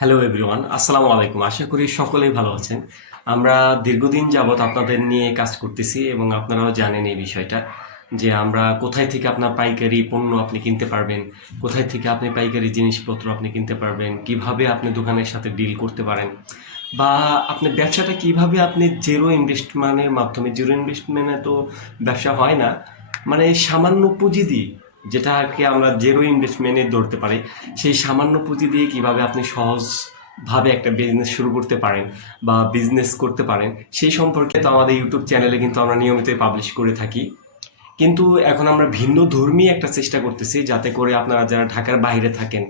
Hello everyone, আসসালামু আলাইকুম। আশা করি সকলেই ভালো আছেন। আমরা দীর্ঘদিন যাবৎ আপনাদের নিয়ে কাজ করতেছি এবং আপনারাও জানেন এই বিষয়টা যে আমরা কোথায় থেকে আপনার পাইকারি পণ্য আপনি কিনতে পারবেন, কোথায় থেকে আপনি পাইকারি জিনিসপত্র আপনি কিনতে পারবেন, কিভাবে আপনি দোকানের সাথে ডিল করতে পারেন বা আপনি ব্যবসাটা কিভাবে আপনি জিরো ইনভেস্টমেন্টের মাধ্যমে, জিরো ইনভেস্টমেন্টে তো ব্যবসা হয় না, মানে সামান্য পুঁজি দিয়ে, যেটাকে আমরা জিরো ইনভেস্টমেন্টে ধরতে পারি, সেই সামান্য পুঁজি দিয়ে কিভাবে আপনি সহজভাবে একটা বিজনেস শুরু করতে পারেন বা বিজনেস করতে পারেন সেই সম্পর্কে তো আমাদের ইউটিউব চ্যানেলে কিন্তু আমরা নিয়মিতই পাবলিশ করে থাকি। কিন্তু এখন আমরা ভিন্ন ধর্মী একটা চেষ্টা করতেছি যাতে করে আপনারা যারা ঢাকার বাইরে থাকেন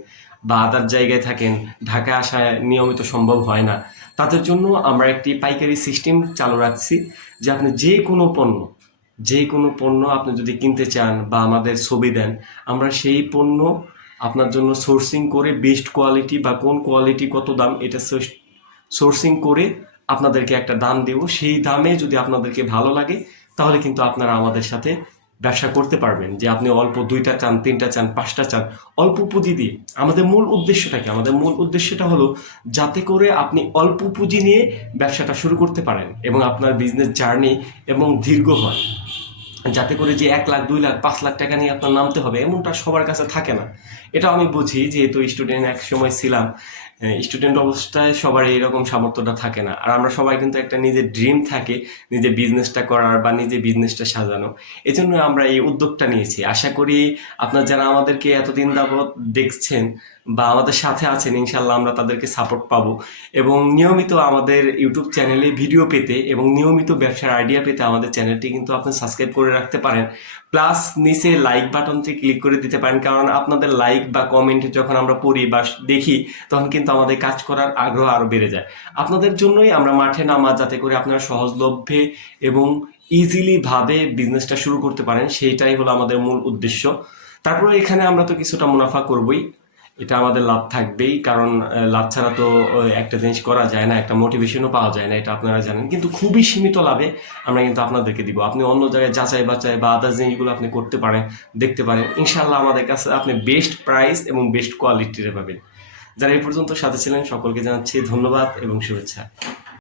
বা আদার জায়গায় থাকেন, ঢাকা আসা নিয়মিত সম্ভব হয় না, তাদের জন্য আমরা একটি পাইকারি সিস্টেম চালু রাখছি যে আপনি যে কোনো পণ্য আপনি যদি কিনতে চান বা আমাদের ছবি দেন, আমরা সেই পণ্য আপনার জন্য সোর্সিং করে বেস্ট কোয়ালিটি বা কোন কোয়ালিটি কত দাম এটা সোর্সিং করে আপনাদেরকে একটা দাম দেব। সেই দামে যদি আপনাদেরকে ভালো লাগে তাহলে কিন্তু আপনারা আমাদের সাথে ব্যবসা করতে পারবেন। যে আপনি অল্প 2টা চান, 3টা চান, 5টা চান, অল্প পুঁজি দিয়ে। আমাদের মূল উদ্দেশ্যটা কি? আমাদের মূল উদ্দেশ্যটা হলো যাতে করে আপনি অল্প পুঁজি নিয়ে ব্যবসাটা শুরু করতে পারেন এবং আপনার বিজনেস জার্নি এবং দীর্ঘ হয়। যাতে করে যে 1 লাখ, 2 লাখ, 5 লাখ টাকা নিয়ে আপনার নামতে হবে এমনটা সবার কাছে থাকে না। এটা আমি বুঝি, যেহেতু স্টুডেন্ট এক সময় ছিলাম। স্টুডেন্ট অবস্থায় সবার এইরকম সামর্থ্যটা থাকে না, আর আমরা সবাই কিন্তু একটা নিজের ড্রিম থাকে নিজের বিজনেসটা করার বা নিজের বিজনেসটা সাজানো। এই জন্য আমরা এই উদ্যোগটা নিয়েছি। আশা করি আপনার যারা আমাদেরকে এতদিন যাবৎ দেখছেন বা আমাদের সাথে আছেন, ইনশাল্লাহ আমরা তাদেরকে সাপোর্ট পাবো এবং নিয়মিত আমাদের ইউটিউব চ্যানেলে ভিডিও পেতে এবং নিয়মিত ব্যবসার আইডিয়া পেতে আমাদের চ্যানেলটি কিন্তু আপনি সাবস্ক্রাইব করে রাখতে পারেন। প্লাস নিচে লাইক বাটনটি ক্লিক করে দিতে পারেন, কারণ আপনাদের লাইক বা কমেন্ট যখন আমরা পড়ি বা দেখি তখন কিন্তু আমাদের কাজ করার আগ্রহ আরও বেড়ে যায়। আপনাদের জন্যই আমরা মাঠে নামা, যাতে করে আপনারা সহজলভ্যে এবং ইজিলি ভাবে বিজনেসটা শুরু করতে পারেন, সেইটাই হলো আমাদের মূল উদ্দেশ্য। তারপরে এখানে আমরা তো কিছুটা মুনাফা করবই, এটা আমাদের লাভ থাকবেই, কারণ লাভ ছাড়া তো একটা জিনিস করা যায় না, একটা মোটিভেশনও পাওয়া যায় না, এটা আপনারা জানেন। কিন্তু খুবই সীমিত লাভে আমরা কিন্তু আপনাদেরকে দিব। আপনি অন্য জায়গায় যাচাই বাছাই বা আদার জিনিসগুলো আপনি করতে পারেন, দেখতে পারেন। ইনশাল্লাহ আমাদের কাছে আপনি বেস্ট প্রাইস এবং বেস্ট কোয়ালিটির পাবেন। যারা এই পর্যন্ত সাথে ছিলেন সকলকে জানাচ্ছি ধন্যবাদ এবং শুভেচ্ছা।